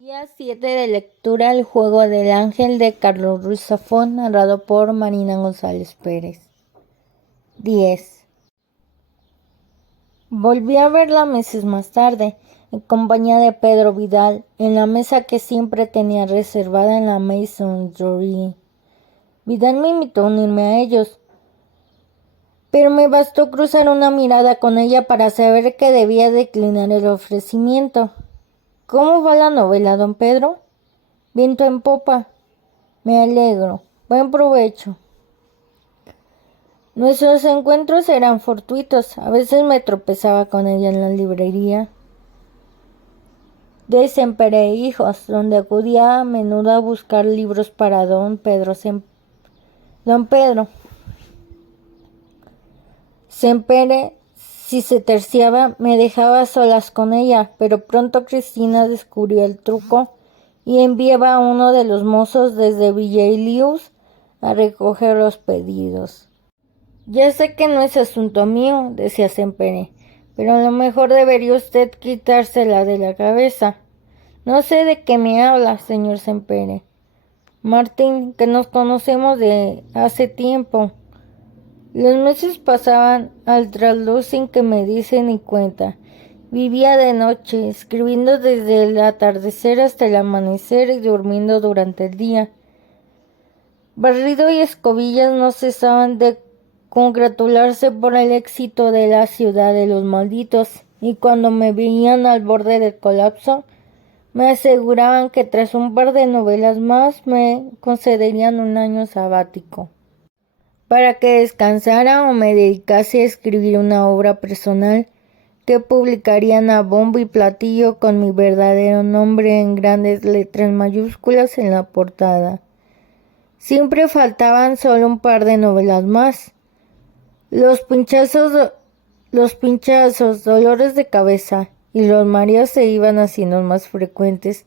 Día 7 de lectura El juego del ángel de Carlos Ruiz Zafón, narrado por Marina González Pérez. 10. Volví a verla meses más tarde, en compañía de Pedro Vidal, en la mesa que siempre tenía reservada en la Maison Dorée. Vidal me invitó a unirme a ellos, pero me bastó cruzar una mirada con ella para saber que debía declinar el ofrecimiento. ¿Cómo va la novela, don Pedro? Viento en popa. Me alegro. Buen provecho. Nuestros encuentros eran fortuitos. A veces me tropezaba con ella en la librería de Sempere e Hijos, donde acudía a menudo a buscar libros para don Pedro. Sempere, si se terciaba, me dejaba a solas con ella, pero pronto Cristina descubrió el truco y enviaba a uno de los mozos desde Villeilius a recoger los pedidos. Ya sé que no es asunto mío, decía Sempere, pero a lo mejor debería usted quitársela de la cabeza. No sé de qué me habla, señor Sempere. Martín, que nos conocemos de hace tiempo. Los meses pasaban al trasluz sin que me diese ni cuenta. Vivía de noche, escribiendo desde el atardecer hasta el amanecer y durmiendo durante el día. Barrido y escobillas no cesaban de congratularse por el éxito de la ciudad de los malditos, y cuando me veían al borde del colapso, me aseguraban que tras un par de novelas más me concederían un año sabático, para que descansara o me dedicase a escribir una obra personal que publicarían a bombo y platillo con mi verdadero nombre en grandes letras mayúsculas en la portada. Siempre faltaban solo un par de novelas más. Los pinchazos, dolores de cabeza y los mareos se iban haciendo más frecuentes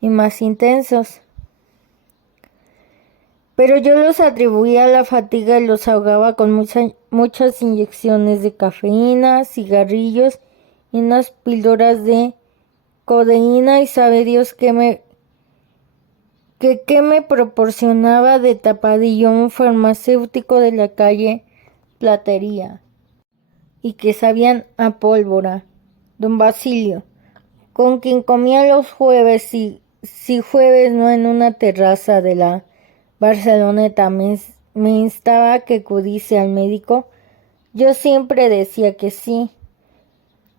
y más intensos. Pero yo los atribuía a la fatiga y los ahogaba con muchas inyecciones de cafeína, cigarrillos y unas píldoras de codeína, y sabe Dios que me proporcionaba de tapadillo un farmacéutico de la calle Platería, y que sabían a pólvora. Don Basilio, con quien comía los jueves, y si jueves no en una terraza de la Barceloneta, me instaba a que acudiese al médico. Yo siempre decía que sí,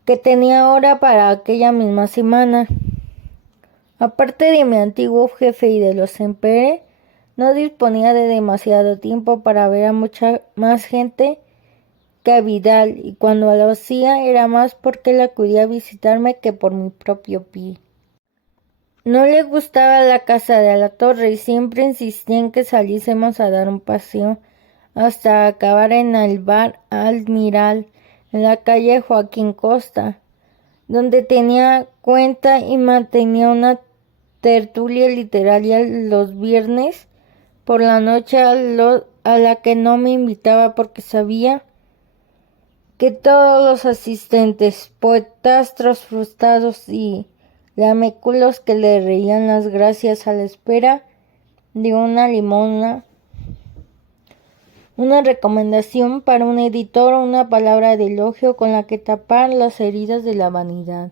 que tenía hora para aquella misma semana. Aparte de mi antiguo jefe y de los Sempere, no disponía de demasiado tiempo para ver a mucha más gente que a Vidal, y cuando lo hacía era más porque él acudía a visitarme que por mi propio pie. No le gustaba la casa de la Torre y siempre insistía en que saliésemos a dar un paseo hasta acabar en el bar Almiral, en la calle Joaquín Costa, donde tenía cuenta y mantenía una tertulia literaria los viernes por la noche a la que no me invitaba porque sabía que todos los asistentes, poetastros frustrados y laméculos que le reían las gracias a la espera de una limosna, una recomendación para un editor o una palabra de elogio con la que tapar las heridas de la vanidad.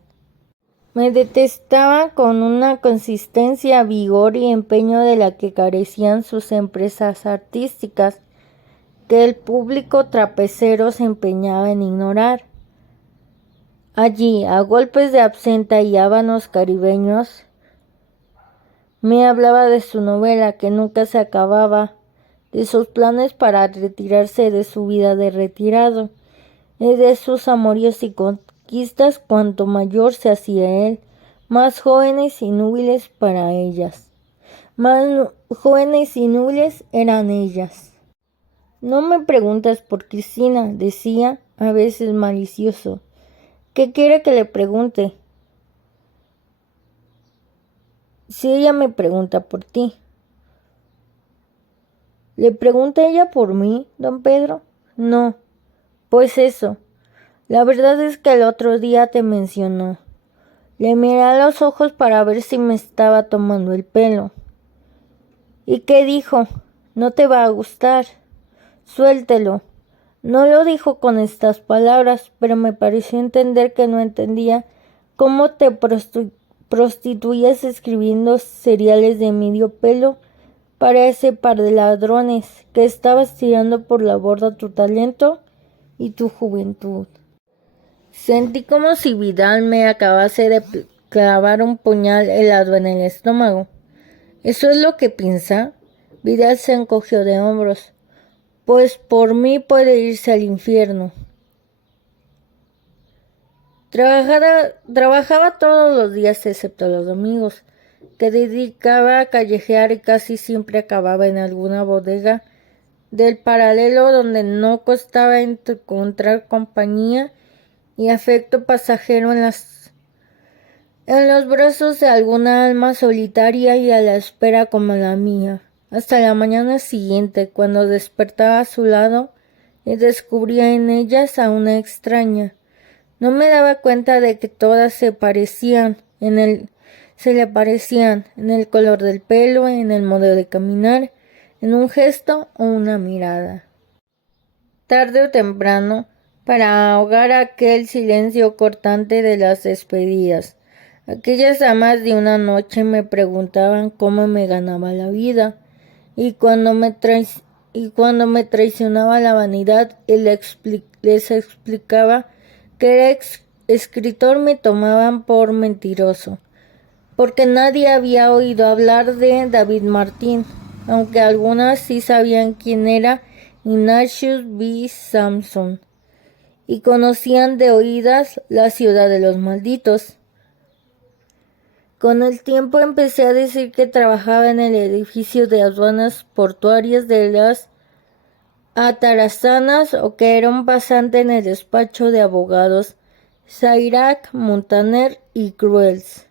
Me detestaba con una consistencia, vigor y empeño de la que carecían sus empresas artísticas, que el público trapecero se empeñaba en ignorar. Allí, a golpes de absenta y habanos caribeños, me hablaba de su novela que nunca se acababa, de sus planes para retirarse de su vida de retirado, y de sus amoríos y conquistas cuanto mayor se hacía él, más jóvenes y núbiles para ellas. Más jóvenes y núbiles eran ellas. No me preguntas por Cristina, decía, a veces malicioso. ¿Qué quiere que le pregunte? Si ella me pregunta por ti. ¿Le pregunta ella por mí, don Pedro? No. Pues eso. La verdad es que el otro día te mencionó. Le miré a los ojos para ver si me estaba tomando el pelo. ¿Y qué dijo? No te va a gustar. Suéltelo. No lo dijo con estas palabras, pero me pareció entender que no entendía cómo te prostituías escribiendo seriales de medio pelo para ese par de ladrones, que estabas tirando por la borda tu talento y tu juventud. Sentí como si Vidal me acabase de clavar un puñal helado en el estómago. ¿Eso es lo que piensa? Vidal se encogió de hombros. Pues por mí puede irse al infierno. Trabajaba todos los días excepto los domingos, que dedicaba a callejear y casi siempre acababa en alguna bodega del paralelo donde no costaba encontrar compañía y afecto pasajero en los brazos de alguna alma solitaria y a la espera como la mía, hasta la mañana siguiente, cuando despertaba a su lado y descubría en ellas a una extraña. No me daba cuenta de que todas se le parecían en el color del pelo, en el modo de caminar, en un gesto o una mirada. Tarde o temprano, para ahogar aquel silencio cortante de las despedidas, aquellas damas de una noche me preguntaban cómo me ganaba la vida, y cuando me traicionaba la vanidad y les explicaba que era escritor, me tomaban por mentiroso, porque nadie había oído hablar de David Martín, aunque algunas sí sabían quién era Ignatius B. Samson, y conocían de oídas la ciudad de los malditos. Con el tiempo empecé a decir que trabajaba en el edificio de aduanas portuarias de las Atarazanas o que era un pasante en el despacho de abogados Sayrac, Montaner y Cruels.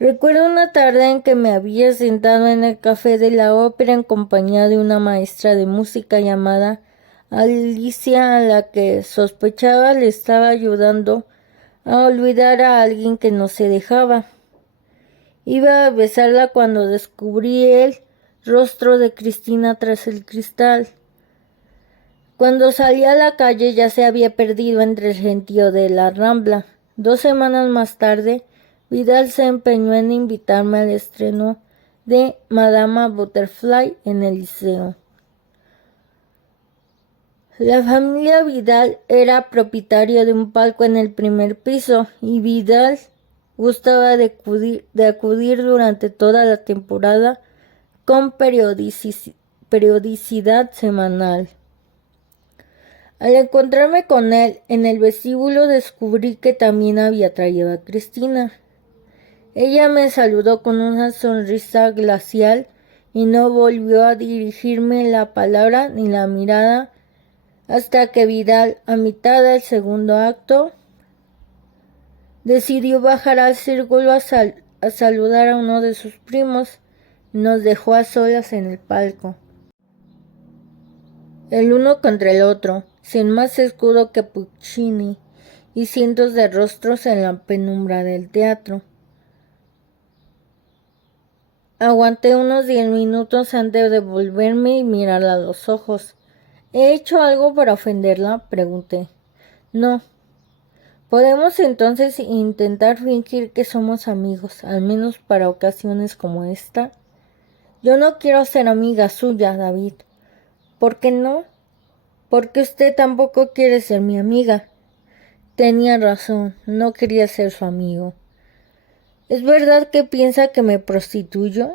Recuerdo una tarde en que me había sentado en el café de la ópera en compañía de una maestra de música llamada Alicia, a la que sospechaba le estaba ayudando a olvidar a alguien que no se dejaba. Iba a besarla cuando descubrí el rostro de Cristina tras el cristal. Cuando salí a la calle ya se había perdido entre el gentío de la Rambla. 2 semanas más tarde, Vidal se empeñó en invitarme al estreno de Madama Butterfly en el Liceo. La familia Vidal era propietaria de un palco en el primer piso y Vidal gustaba de acudir durante toda la temporada con periodicidad semanal. Al encontrarme con él en el vestíbulo descubrí que también había traído a Cristina. Ella me saludó con una sonrisa glacial y no volvió a dirigirme la palabra ni la mirada hasta que Vidal, a mitad del segundo acto, decidió bajar al círculo a saludar a uno de sus primos y nos dejó a solas en el palco, el uno contra el otro, sin más escudo que Puccini y cientos de rostros en la penumbra del teatro. Aguanté unos 10 minutos antes de volverme y mirarla a los ojos. ¿He hecho algo para ofenderla?, pregunté. No. Podemos entonces intentar fingir que somos amigos, al menos para ocasiones como esta. Yo no quiero ser amiga suya, David. ¿Por qué no? Porque usted tampoco quiere ser mi amiga. Tenía razón, no quería ser su amigo. ¿Es verdad que piensa que me prostituyo?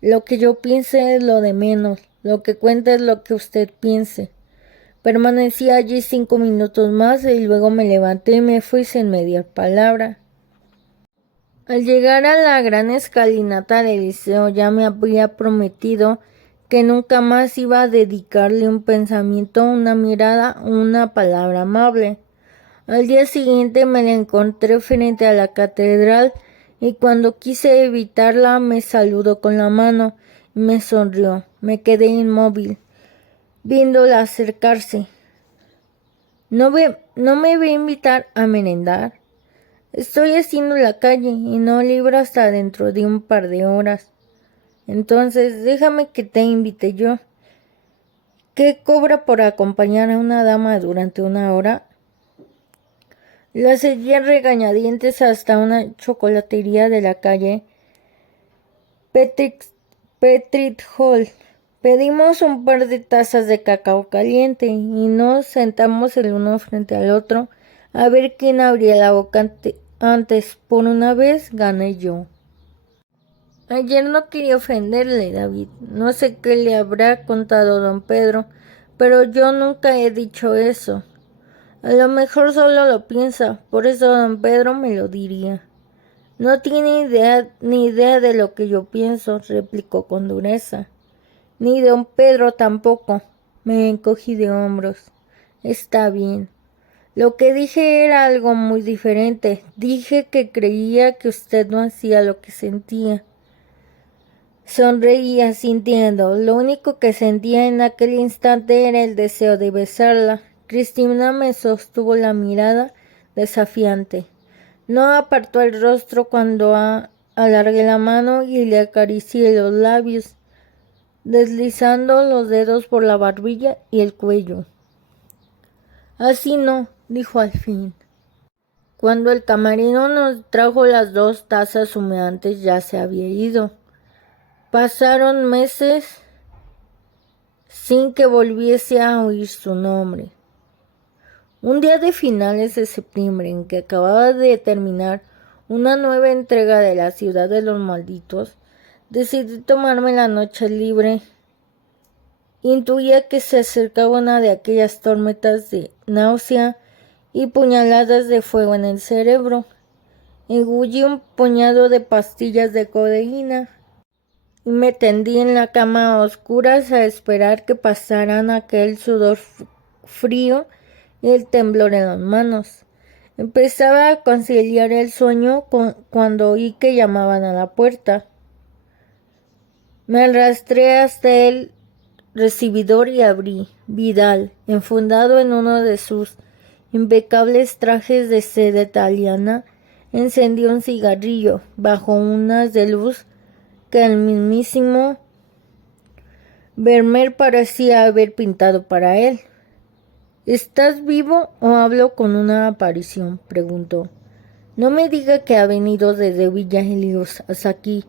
Lo que yo piense es lo de menos, lo que cuenta es lo que usted piense. Permanecí allí 5 minutos más y luego me levanté y me fui sin media palabra. Al llegar a la gran escalinata del liceo ya me había prometido que nunca más iba a dedicarle un pensamiento, una mirada o una palabra amable. Al día siguiente me la encontré frente a la catedral y cuando quise evitarla me saludó con la mano y me sonrió. Me quedé inmóvil, viéndola acercarse. ¿No me va a invitar a merendar? Estoy haciendo la calle y no libro hasta dentro de un par de horas. Entonces, déjame que te invite yo. ¿Qué cobra por acompañar a una dama durante una hora? La seguí a regañadientes hasta una chocolatería de la calle Petrit Hall. Pedimos un par de tazas de cacao caliente y nos sentamos el uno frente al otro a ver quién abría la boca antes. Por una vez gané yo. Ayer no quería ofenderle, David. No sé qué le habrá contado don Pedro, pero yo nunca he dicho eso. A lo mejor solo lo piensa, por eso don Pedro me lo diría. No tiene ni idea de lo que yo pienso, replicó con dureza. Ni don Pedro tampoco. Me encogí de hombros. Está bien. Lo que dije era algo muy diferente. Dije que creía que usted no hacía lo que sentía. Sonreía sintiendo. Lo único que sentía en aquel instante era el deseo de besarla. Cristina me sostuvo la mirada desafiante. No apartó el rostro cuando alargué la mano y le acaricié los labios, deslizando los dedos por la barbilla y el cuello. Así no, dijo al fin. Cuando el camarero nos trajo las 2 tazas humeantes ya se había ido. Pasaron meses sin que volviese a oír su nombre. Un día de finales de septiembre, en que acababa de terminar una nueva entrega de La ciudad de los malditos, decidí tomarme la noche libre. Intuía que se acercaba una de aquellas tormentas de náusea y puñaladas de fuego en el cerebro. Engullí un puñado de pastillas de codeína y me tendí en la cama a oscuras a esperar que pasaran aquel sudor frío y el temblor en las manos. Empezaba a conciliar el sueño cuando oí que llamaban a la puerta. Me arrastré hasta el recibidor y abrí. Vidal, enfundado en uno de sus impecables trajes de seda italiana, encendió un cigarrillo bajo un haz de luz que el mismísimo Vermeer parecía haber pintado para él. ¿Estás vivo o hablo con una aparición?, preguntó. No me diga que ha venido desde Villa Helios hasta aquí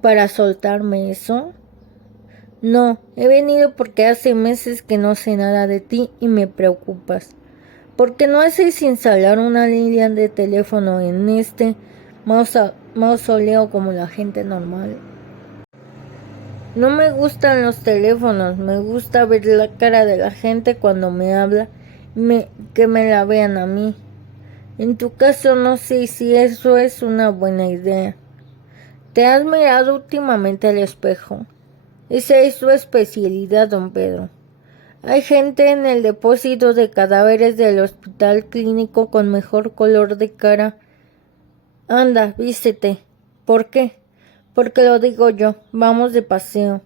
para soltarme eso. No, he venido porque hace meses que no sé nada de ti y me preocupas. ¿Por qué no haces instalar una línea de teléfono en este mausoleo como la gente normal? No me gustan los teléfonos, me gusta ver la cara de la gente cuando me habla y que me la vean a mí. En tu caso no sé si eso es una buena idea. ¿Te has mirado últimamente al espejo? Esa es su especialidad, don Pedro. Hay gente en el depósito de cadáveres del hospital clínico con mejor color de cara. Anda, vístete. ¿Por qué? Porque lo digo yo. Vamos de paseo.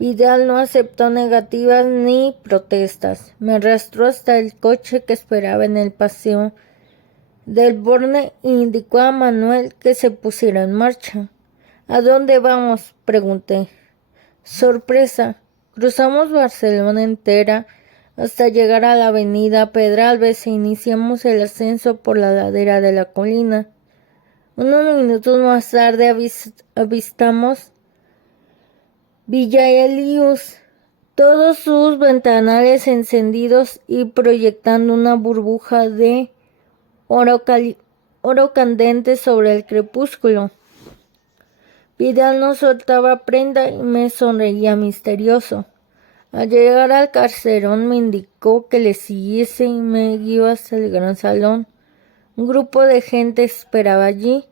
Vidal no aceptó negativas ni protestas. Me arrastró hasta el coche que esperaba en el paseo del Borne e indicó a Manuel que se pusiera en marcha. ¿A dónde vamos?, pregunté. Sorpresa. Cruzamos Barcelona entera hasta llegar a la avenida Pedralbes e iniciamos el ascenso por la ladera de la colina. Unos minutos más tarde avistamos Villa Helios, todos sus ventanales encendidos y proyectando una burbuja de oro candente sobre el crepúsculo. Vidal no soltaba prenda y me sonreía misterioso. Al llegar al caserón me indicó que le siguiese y me guió hasta el gran salón. Un grupo de gente esperaba allí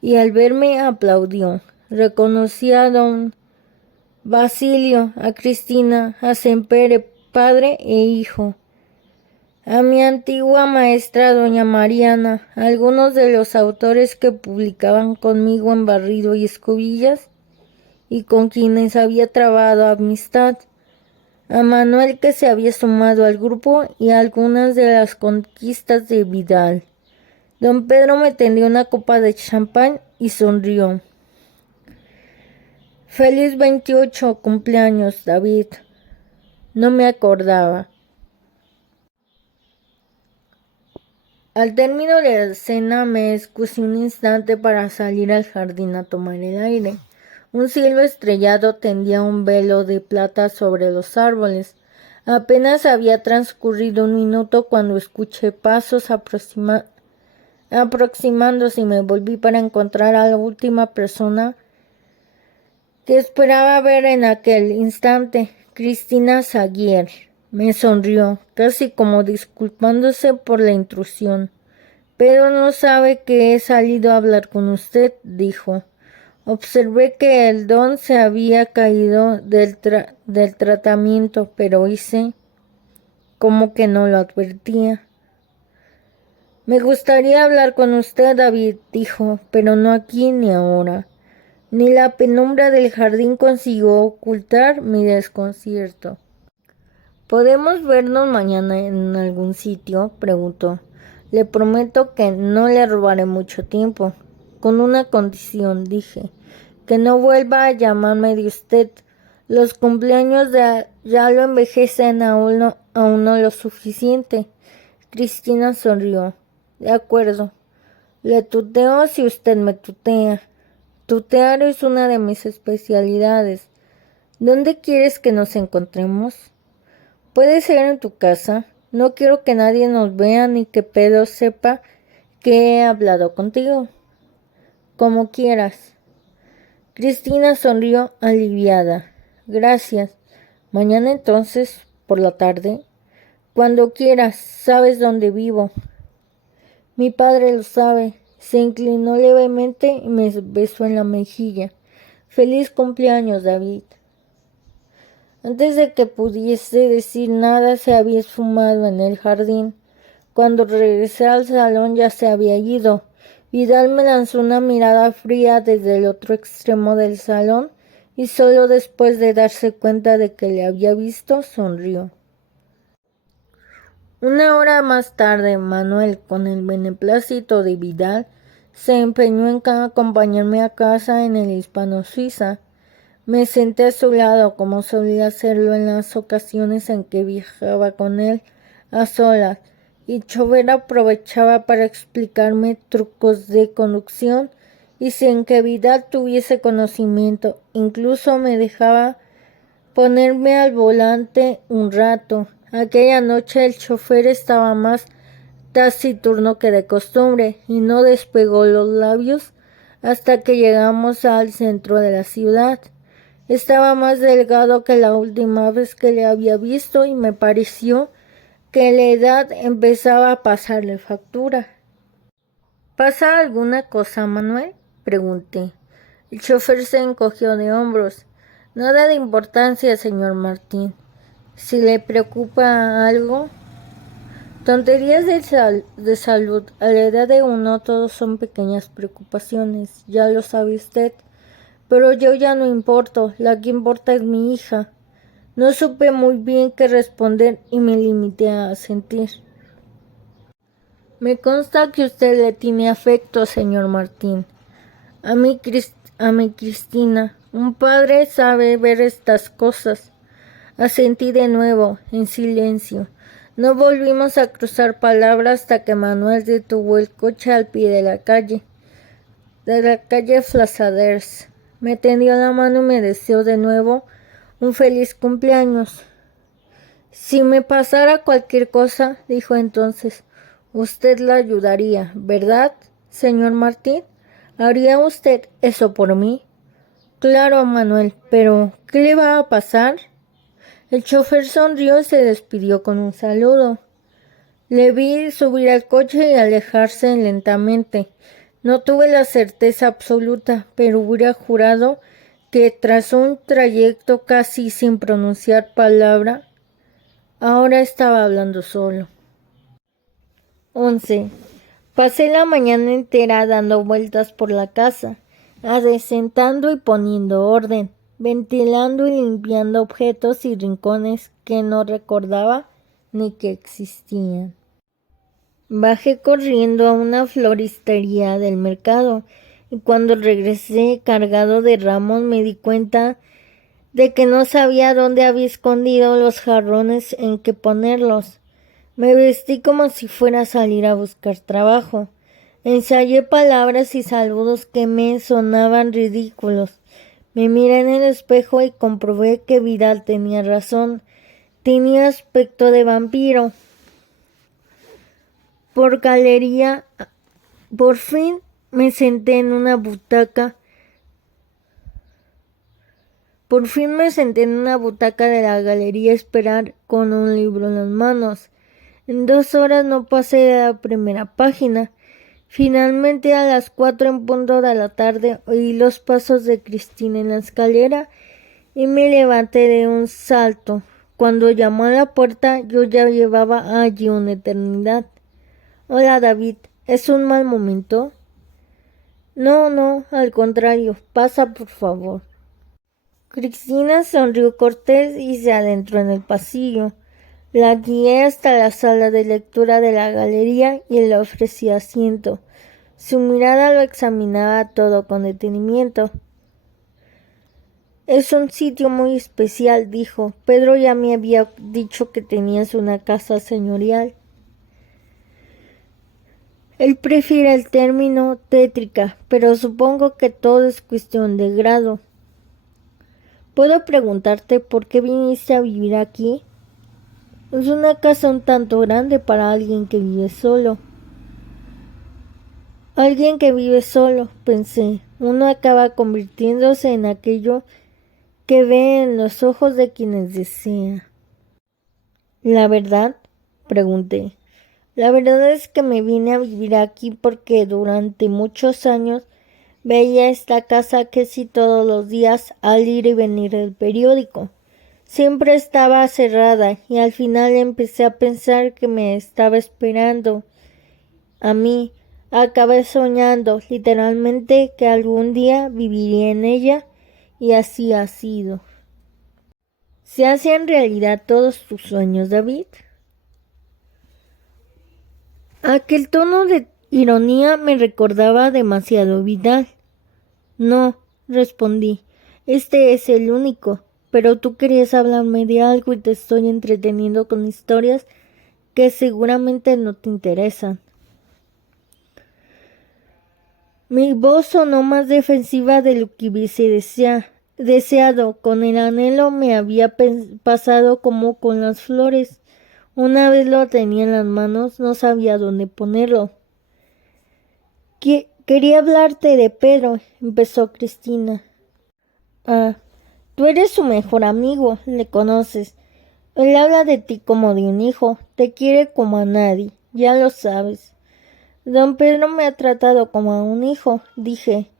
y al verme aplaudió. Reconocí a don Basilio, a Cristina, a Sempere, padre e hijo, a mi antigua maestra doña Mariana, a algunos de los autores que publicaban conmigo en Barrido y Escobillas y con quienes había trabado amistad, a Manuel que se había sumado al grupo y a algunas de las conquistas de Vidal. Don Pedro me tendió una copa de champán y sonrió. Feliz 28 cumpleaños, David. No me acordaba. Al término de la cena me excusé un instante para salir al jardín a tomar el aire. Un cielo estrellado tendía un velo de plata sobre los árboles. Apenas había transcurrido un minuto cuando escuché pasos aproximándose y me volví para encontrar a la última persona que esperaba ver en aquel instante, Cristina Saguier. Me sonrió, casi como disculpándose por la intrusión. Pero no sabe que he salido a hablar con usted, dijo. Observé que el don se había caído del tratamiento, pero hice como que no lo advertía. Me gustaría hablar con usted, David, dijo, pero no aquí ni ahora. Ni la penumbra del jardín consiguió ocultar mi desconcierto. ¿Podemos vernos mañana en algún sitio?, preguntó. Le prometo que no le robaré mucho tiempo. Con una condición, dije, que no vuelva a llamarme de usted. Los cumpleaños ya lo envejecen a uno lo suficiente. Cristina sonrió. De acuerdo. Le tuteo si usted me tutea. Tutear es una de mis especialidades. ¿Dónde quieres que nos encontremos? Puede ser en tu casa. No quiero que nadie nos vea ni que Pedro sepa que he hablado contigo. Como quieras. Cristina sonrió aliviada. Gracias. Mañana entonces, por la tarde. Cuando quieras, sabes dónde vivo. Mi padre lo sabe. Se inclinó levemente y me besó en la mejilla. Feliz cumpleaños, David. Antes de que pudiese decir nada, se había esfumado en el jardín. Cuando regresé al salón ya se había ido. Vidal me lanzó una mirada fría desde el otro extremo del salón y solo después de darse cuenta de que le había visto, sonrió. Una hora más tarde, Manuel, con el beneplácito de Vidal, se empeñó en acompañarme a casa en el Hispano Suiza. Me senté a su lado, como solía hacerlo en las ocasiones en que viajaba con él a solas, y Chover aprovechaba para explicarme trucos de conducción y sin que Vidal tuviese conocimiento. Incluso me dejaba ponerme al volante un rato. Aquella noche el chofer estaba más taciturno que de costumbre y no despegó los labios hasta que llegamos al centro de la ciudad. Estaba más delgado que la última vez que le había visto y me pareció que la edad empezaba a pasarle factura. ¿Pasa alguna cosa, Manuel?, pregunté. El chofer se encogió de hombros. Nada de importancia, señor Martín. Si le preocupa algo. Tonterías de salud. A la edad de uno todos son pequeñas preocupaciones, ya lo sabe usted. Pero yo ya no importo, la que importa es mi hija. No supe muy bien qué responder y me limité a asentir. Me consta que usted le tiene afecto, señor Martín. A mi Cristina. Un padre sabe ver estas cosas. Asentí de nuevo, en silencio. No volvimos a cruzar palabra hasta que Manuel detuvo el coche al pie de la calle Flassaders. Me tendió la mano y me deseó de nuevo un feliz cumpleaños. Si me pasara cualquier cosa, dijo entonces, usted la ayudaría, ¿verdad, señor Martín? ¿Haría usted eso por mí? Claro, Manuel, pero ¿qué le va a pasar? El chofer sonrió y se despidió con un saludo. Le vi subir al coche y alejarse lentamente. No tuve la certeza absoluta, pero hubiera jurado que tras un trayecto casi sin pronunciar palabra, ahora estaba hablando solo. 11. Pasé la mañana entera dando vueltas por la casa, adecentando y poniendo orden, ventilando y limpiando objetos y rincones que no recordaba ni que existían. Bajé corriendo a una floristería del mercado y cuando regresé cargado de ramos me di cuenta de que no sabía dónde había escondido los jarrones en que ponerlos. Me vestí como si fuera a salir a buscar trabajo. Ensayé palabras y saludos que me sonaban ridículos. Me miré en el espejo y comprobé que Vidal tenía razón. Tenía aspecto de vampiro. Por fin me senté en una butaca. Por fin me senté en una butaca de la galería a esperar con un libro en las manos. En 2 horas no pasé de la primera página. Finalmente a las 4 en punto de la tarde oí los pasos de Cristina en la escalera y me levanté de un salto. Cuando llamó a la puerta yo ya llevaba allí una eternidad. Hola David, ¿es un mal momento? No, al contrario, pasa por favor. Cristina sonrió cortés y se adentró en el pasillo. La guié hasta la sala de lectura de la galería y le ofrecí asiento. Su mirada lo examinaba todo con detenimiento. Es un sitio muy especial, dijo. Pedro ya me había dicho que tenías una casa señorial. Él prefiere el término tétrica, pero supongo que todo es cuestión de grado. ¿Puedo preguntarte por qué viniste a vivir aquí? Es una casa un tanto grande para alguien que vive solo. Alguien que vive solo, pensé. Uno acaba convirtiéndose en aquello que ve en los ojos de quienes desea. ¿La verdad? Pregunté. La verdad es que me vine a vivir aquí porque durante muchos años veía esta casa casi todos los días al ir y venir del periódico. Siempre estaba cerrada y al final empecé a pensar que me estaba esperando. A mí, acabé soñando literalmente que algún día viviría en ella y así ha sido. ¿Se hacen realidad todos tus sueños, David? Aquel tono de ironía me recordaba demasiado Vidal. No, respondí, este es el único. Pero tú querías hablarme de algo y te estoy entreteniendo con historias que seguramente no te interesan. Mi voz sonó más defensiva de lo que hubiese deseado. Con el anhelo me había pasado como con las flores. Una vez lo tenía en las manos, no sabía dónde ponerlo. Quería hablarte de Pedro, empezó Cristina. Ah. Tú eres su mejor amigo, le conoces. Él habla de ti como de un hijo, te quiere como a nadie, ya lo sabes. Don Pedro me ha tratado como a un hijo, dije.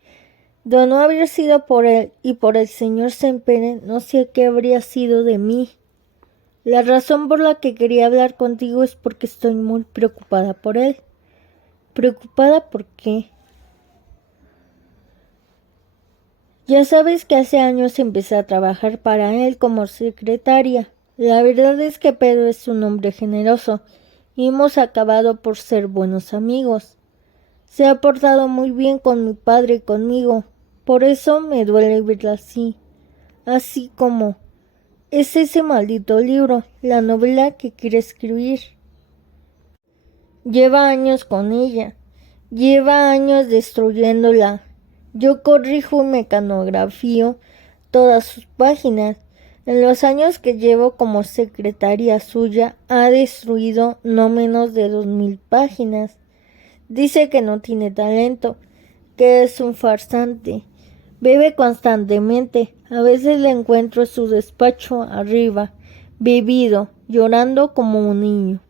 De no haber sido por él y por el señor Sempere, no sé qué habría sido de mí. La razón por la que quería hablar contigo es porque estoy muy preocupada por él. ¿Preocupada por qué? Ya sabes que hace años empecé a trabajar para él como secretaria. La verdad es que Pedro es un hombre generoso y hemos acabado por ser buenos amigos. Se ha portado muy bien con mi padre y conmigo. Por eso me duele verla así. Así como es ese maldito libro, la novela que quiere escribir. Lleva años con ella. Lleva años destruyéndola. Yo corrijo y mecanografío todas sus páginas. En los años que llevo como secretaria suya, ha destruido no menos de 2000 páginas. Dice que no tiene talento, que es un farsante. Bebe constantemente. A veces le encuentro en su despacho arriba, bebido, llorando como un niño.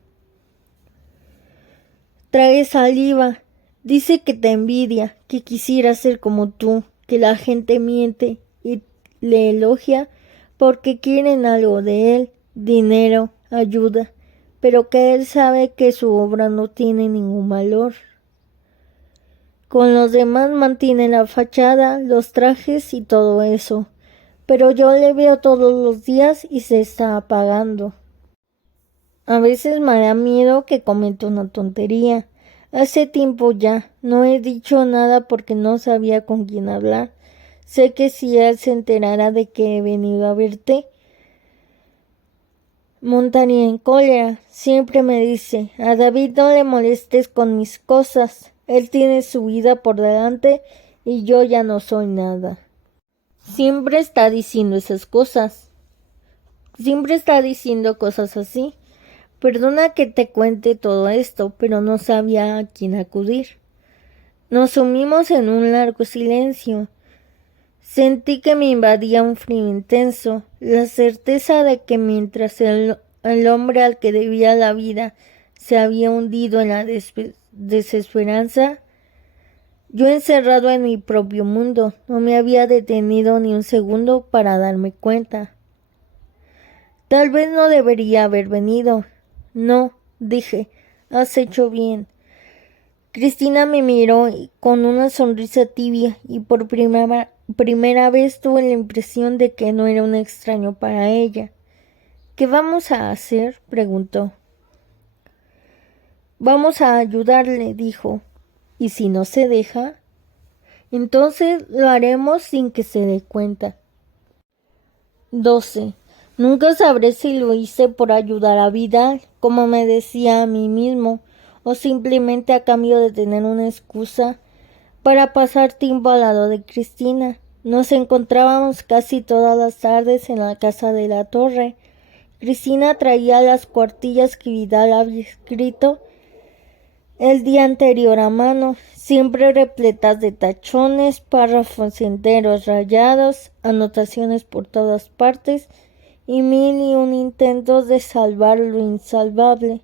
Trae saliva. Dice que te envidia, que quisiera ser como tú, que la gente miente y le elogia porque quieren algo de él, dinero, ayuda, pero que él sabe que su obra no tiene ningún valor. Con los demás mantiene la fachada, los trajes y todo eso, pero yo le veo todos los días y se está apagando. A veces me da miedo que cometa una tontería. Hace tiempo ya no he dicho nada porque no sabía con quién hablar. Sé que si él se enterara de que he venido a verte, montaría en cólera. Siempre me dice, a David no le molestes con mis cosas. Él tiene su vida por delante y yo ya no soy nada. Siempre está diciendo esas cosas. Siempre está diciendo cosas así. Perdona que te cuente todo esto, pero no sabía a quién acudir. Nos sumimos en un largo silencio. Sentí que me invadía un frío intenso, la certeza de que mientras el hombre al que debía la vida se había hundido en la desesperanza, yo encerrado en mi propio mundo, no me había detenido ni un segundo para darme cuenta. Tal vez no debería haber venido. No, dije, has hecho bien. Cristina me miró con una sonrisa tibia y por primera vez tuve la impresión de que no era un extraño para ella. ¿Qué vamos a hacer?, preguntó. Vamos a ayudarle, dijo. ¿Y si no se deja? Entonces lo haremos sin que se dé cuenta. 12. Nunca sabré si lo hice por ayudar a Vidal, como me decía a mí mismo, o simplemente a cambio de tener una excusa para pasar tiempo al lado de Cristina. Nos encontrábamos casi todas las tardes en la casa de la Torre. Cristina traía las cuartillas que Vidal había escrito el día anterior a mano, siempre repletas de tachones, párrafos enteros rayados, anotaciones por todas partes y mil y un intentos de salvar lo insalvable.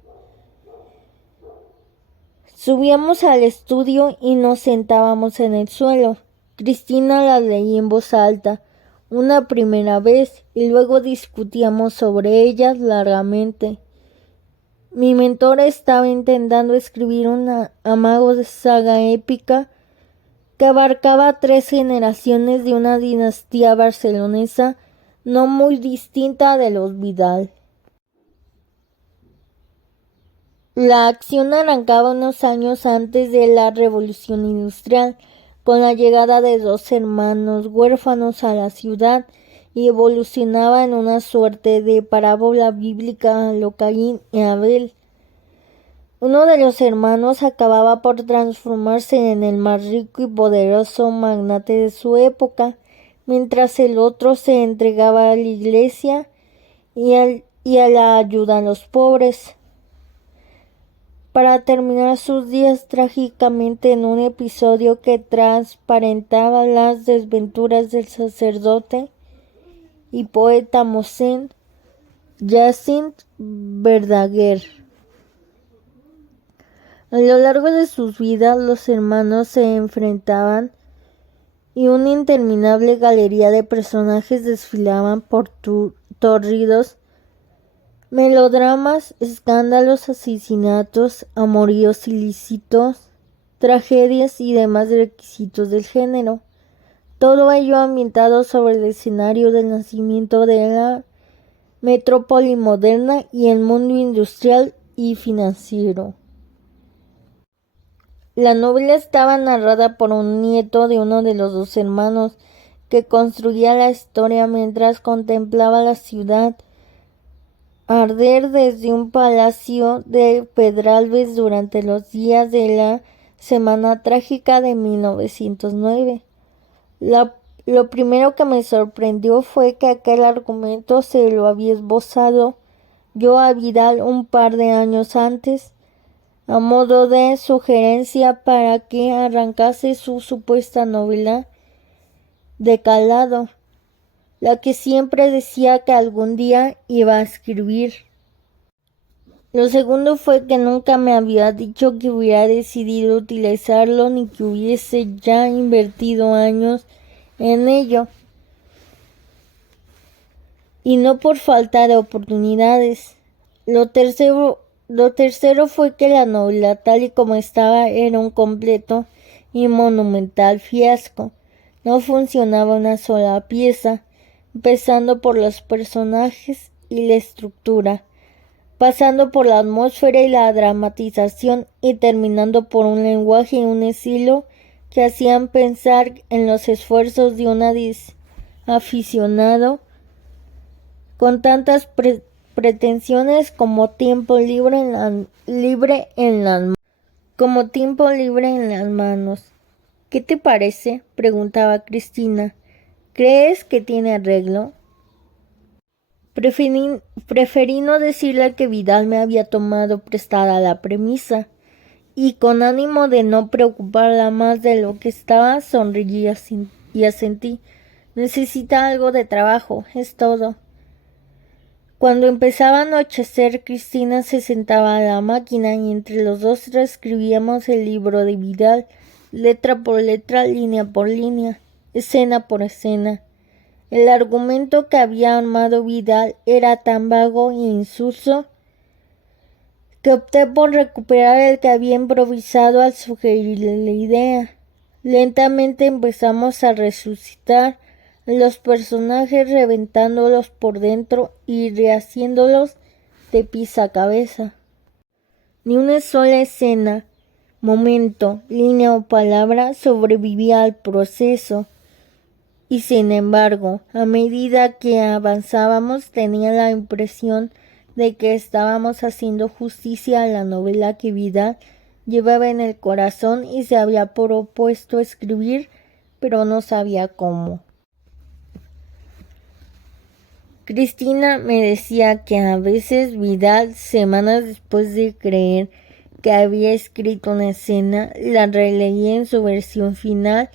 Subíamos al estudio y nos sentábamos en el suelo. Cristina las leía en voz alta, una primera vez, y luego discutíamos sobre ellas largamente. Mi mentora estaba intentando escribir una amago de saga épica que abarcaba 3 generaciones de una dinastía barcelonesa no muy distinta de los Vidal. La acción arrancaba unos años antes de la Revolución Industrial, con la llegada de 2 hermanos huérfanos a la ciudad, y evolucionaba en una suerte de parábola bíblica a lo Caín y Abel. Uno de los hermanos acababa por transformarse en el más rico y poderoso magnate de su época, mientras el otro se entregaba a la iglesia y a la ayuda a los pobres, para terminar sus días trágicamente en un episodio que transparentaba las desventuras del sacerdote y poeta Mosén Jacint Verdaguer. A lo largo de sus vidas los hermanos se enfrentaban y una interminable galería de personajes desfilaban por torridos melodramas, escándalos, asesinatos, amoríos ilícitos, tragedias y demás requisitos del género. Todo ello ambientado sobre el escenario del nacimiento de la metrópoli moderna y el mundo industrial y financiero. La novela estaba narrada por un nieto de uno de los 2 hermanos que construía la historia mientras contemplaba la ciudad arder desde un palacio de Pedralbes durante los días de la Semana Trágica de 1909. Lo primero que me sorprendió fue que aquel argumento se lo había esbozado yo a Vidal un par de años antes, a modo de sugerencia para que arrancase su supuesta novela de calado, la que siempre decía que algún día iba a escribir. Lo segundo fue que nunca me había dicho que hubiera decidido utilizarlo ni que hubiese ya invertido años en ello, y no por falta de oportunidades. Lo tercero fue que la novela tal y como estaba era un completo y monumental fiasco. No funcionaba una sola pieza, empezando por los personajes y la estructura. pasando por la atmósfera y la dramatización y terminando por un lenguaje y un estilo que hacían pensar en los esfuerzos de un aficionado con tantas pretensiones como tiempo libre en las manos. ¿Qué te parece?, preguntaba Cristina. ¿Crees que tiene arreglo? Preferí no decirle que Vidal me había tomado prestada la premisa, y con ánimo de no preocuparla más de lo que estaba, sonreí y asentí. Necesita algo de trabajo, es todo. Cuando empezaba a anochecer, Cristina se sentaba a la máquina y entre los dos reescribíamos el libro de Vidal, letra por letra, línea por línea, escena por escena. El argumento que había armado Vidal era tan vago e insulso que opté por recuperar el que había improvisado al sugerirle la idea. Lentamente empezamos a resucitar los personajes, reventándolos por dentro y rehaciéndolos de pies a cabeza. Ni una sola escena, momento, línea o palabra sobrevivía al proceso. Y sin embargo, a medida que avanzábamos tenía la impresión de que estábamos haciendo justicia a la novela que Vidal llevaba en el corazón y se había propuesto escribir, pero no sabía cómo. Cristina me decía que a veces Vidal, semanas después de creer que había escrito una escena, la releía en su versión final,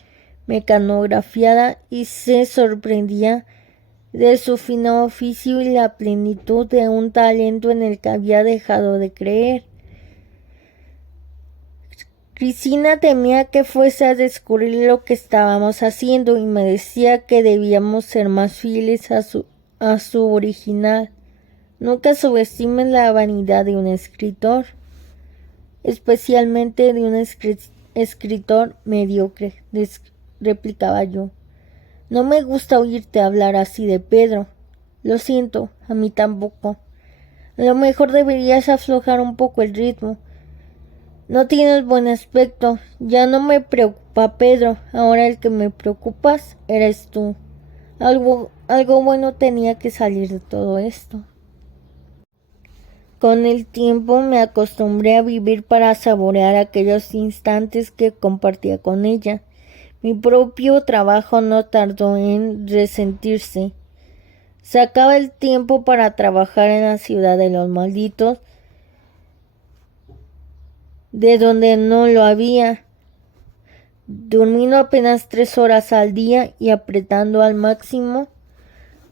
mecanografiada, y se sorprendía de su fino oficio y la plenitud de un talento en el que había dejado de creer. Cristina temía que fuese a descubrir lo que estábamos haciendo y me decía que debíamos ser más fieles a su original. Nunca subestimen la vanidad de un escritor, especialmente de un escritor mediocre, replicaba yo. No me gusta oírte hablar así de Pedro. Lo siento, a mí tampoco. A lo mejor deberías aflojar un poco el ritmo. No tienes buen aspecto. Ya no me preocupa Pedro. Ahora el que me preocupas eres tú. Algo bueno tenía que salir de todo esto. Con el tiempo me acostumbré a vivir para saborear aquellos instantes que compartía con ella. Mi propio trabajo no tardó en resentirse. Sacaba el tiempo para trabajar en la ciudad de los malditos, de donde no lo había, durmiendo apenas 3 horas al día y apretando al máximo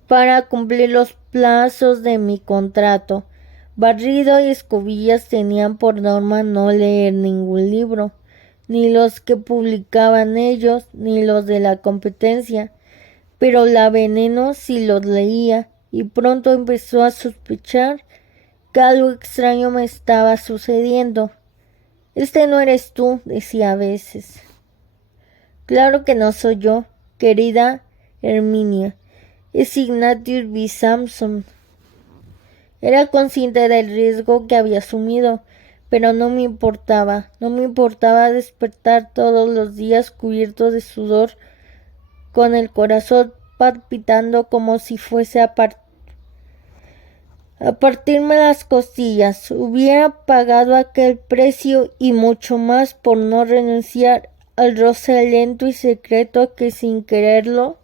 para cumplir los plazos de mi contrato. Barrido y escobillas tenían por norma no leer ningún libro, ni los que publicaban ellos, ni los de la competencia, pero la Veneno sí los leía, y pronto empezó a sospechar que algo extraño me estaba sucediendo. Este no eres tú, decía a veces. Claro que no soy yo, querida Herminia, es Ignatius B. Sampson. Era consciente del riesgo que había asumido, pero no me importaba despertar todos los días cubierto de sudor, con el corazón palpitando como si fuese a partirme las costillas. Hubiera pagado aquel precio y mucho más por no renunciar al roce lento y secreto que sin quererlo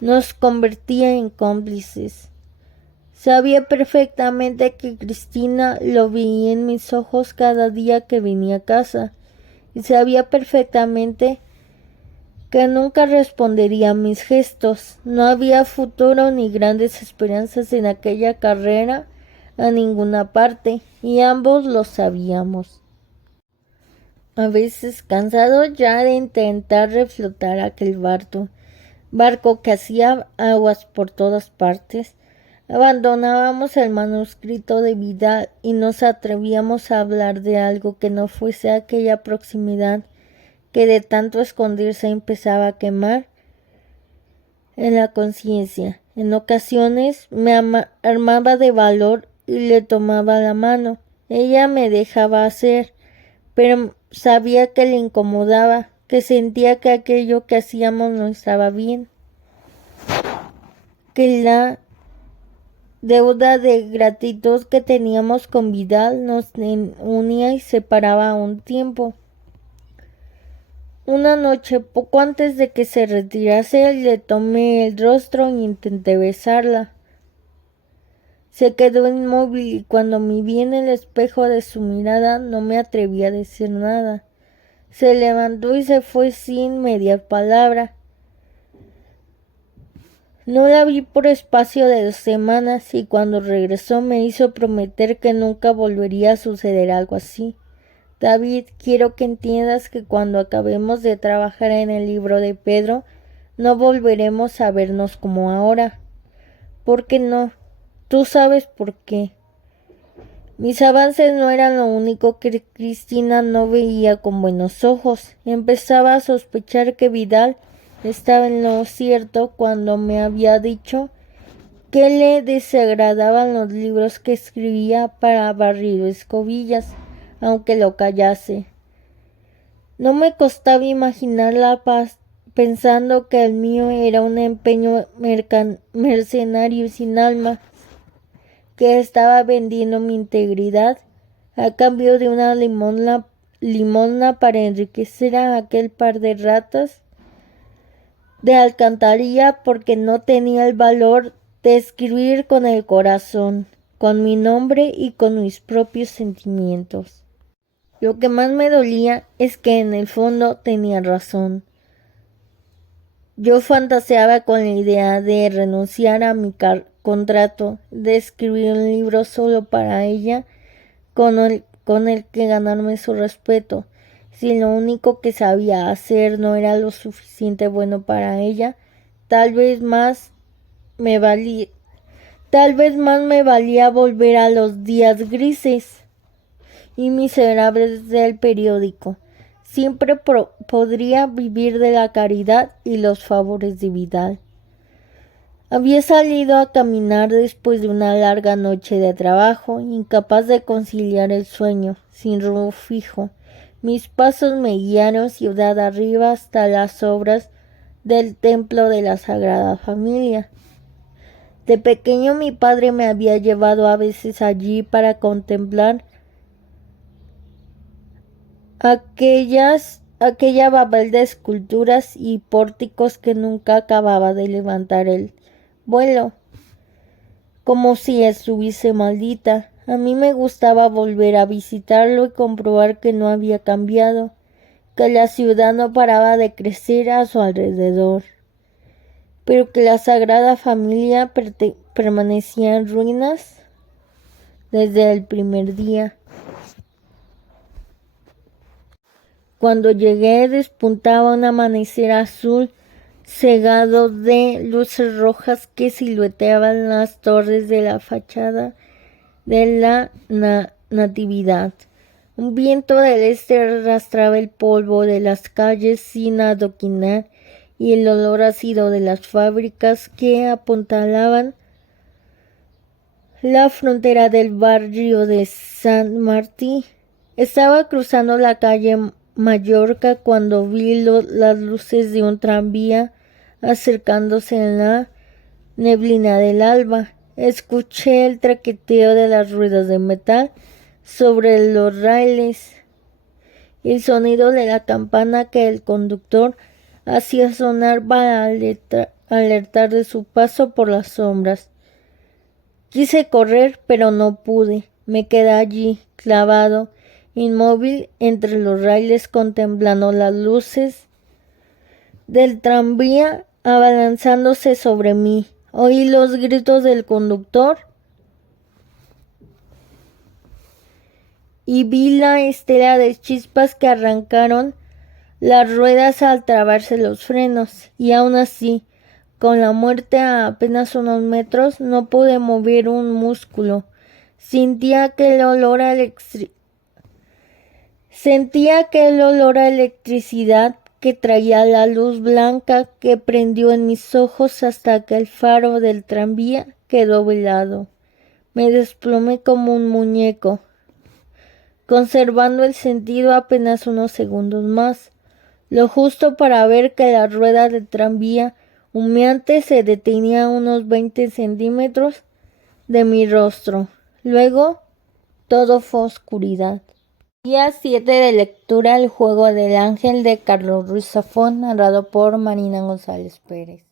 nos convertía en cómplices. Sabía perfectamente que Cristina lo veía en mis ojos cada día que venía a casa, y sabía perfectamente que nunca respondería a mis gestos. No había futuro ni grandes esperanzas en aquella carrera a ninguna parte, y ambos lo sabíamos. A veces, cansado ya de intentar reflotar aquel barco que hacía aguas por todas partes, abandonábamos el manuscrito de Vidal y nos atrevíamos a hablar de algo que no fuese aquella proximidad que de tanto esconderse empezaba a quemar en la conciencia. En ocasiones me armaba de valor y le tomaba la mano. Ella me dejaba hacer, pero sabía que le incomodaba, que sentía que aquello que hacíamos no estaba bien, que la deuda de gratitud que teníamos con Vidal nos unía y separaba a un tiempo. Una noche, poco antes de que se retirase, le tomé el rostro e intenté besarla. Se quedó inmóvil y cuando me vi en el espejo de su mirada no me atreví a decir nada. Se levantó y se fue sin media palabra. No la vi por espacio de 2 semanas y cuando regresó me hizo prometer que nunca volvería a suceder algo así. David, quiero que entiendas que cuando acabemos de trabajar en el libro de Pedro, no volveremos a vernos como ahora. ¿Por qué no? Tú sabes por qué. Mis avances no eran lo único que Cristina no veía con buenos ojos. Empezaba a sospechar que Vidal estaba en lo cierto cuando me había dicho que le desagradaban los libros que escribía para Barrido Escobillas, aunque lo callase. No me costaba imaginar la paz pensando que el mío era un empeño mercenario sin alma, que estaba vendiendo mi integridad a cambio de una limosna para enriquecer a aquel par de ratas de alcantarilla porque no tenía el valor de escribir con el corazón, con mi nombre y con mis propios sentimientos. Lo que más me dolía es que en el fondo tenía razón. Yo fantaseaba con la idea de renunciar a mi contrato, de escribir un libro solo para ella, con el que ganarme su respeto. Si lo único que sabía hacer no era lo suficiente bueno para ella, tal vez más me valía volver a los días grises y miserables del periódico. Siempre podría vivir de la caridad y los favores de Vidal. Había salido a caminar después de una larga noche de trabajo, incapaz de conciliar el sueño, sin rumbo fijo. Mis pasos me guiaron ciudad arriba hasta las obras del templo de la Sagrada Familia. De pequeño mi padre me había llevado a veces allí para contemplar aquella babel de esculturas y pórticos que nunca acababa de levantar el vuelo, como si estuviese maldita. A mí me gustaba volver a visitarlo y comprobar que no había cambiado, que la ciudad no paraba de crecer a su alrededor, pero que la Sagrada Familia permanecía en ruinas desde el primer día. Cuando llegué despuntaba un amanecer azul cegado de luces rojas que silueteaban las torres de la fachada de la Natividad. Un viento del este arrastraba el polvo de las calles sin adoquinar y el olor ácido de las fábricas que apuntalaban la frontera del barrio de San Martín. Estaba cruzando la calle Mallorca cuando vi las luces de un tranvía acercándose en la neblina del alba. Escuché el traqueteo de las ruedas de metal sobre los raíles y el sonido de la campana que el conductor hacía sonar para alertar de su paso por las sombras. Quise correr, pero no pude. Me quedé allí, clavado, inmóvil entre los raíles, contemplando las luces del tranvía abalanzándose sobre mí. Oí los gritos del conductor y vi la estela de chispas que arrancaron las ruedas al trabarse los frenos, y aún así, con la muerte a apenas unos metros, no pude mover un músculo. Sentía que el olor a electricidad que traía la luz blanca que prendió en mis ojos hasta que el faro del tranvía quedó velado. Me desplomé como un muñeco, conservando el sentido apenas unos segundos más, lo justo para ver que la rueda del tranvía humeante se detenía a unos 20 centímetros de mi rostro. Luego, todo fue oscuridad. Día 7 de lectura: El juego del ángel, de Carlos Ruiz Zafón, narrado por Marina González Pérez.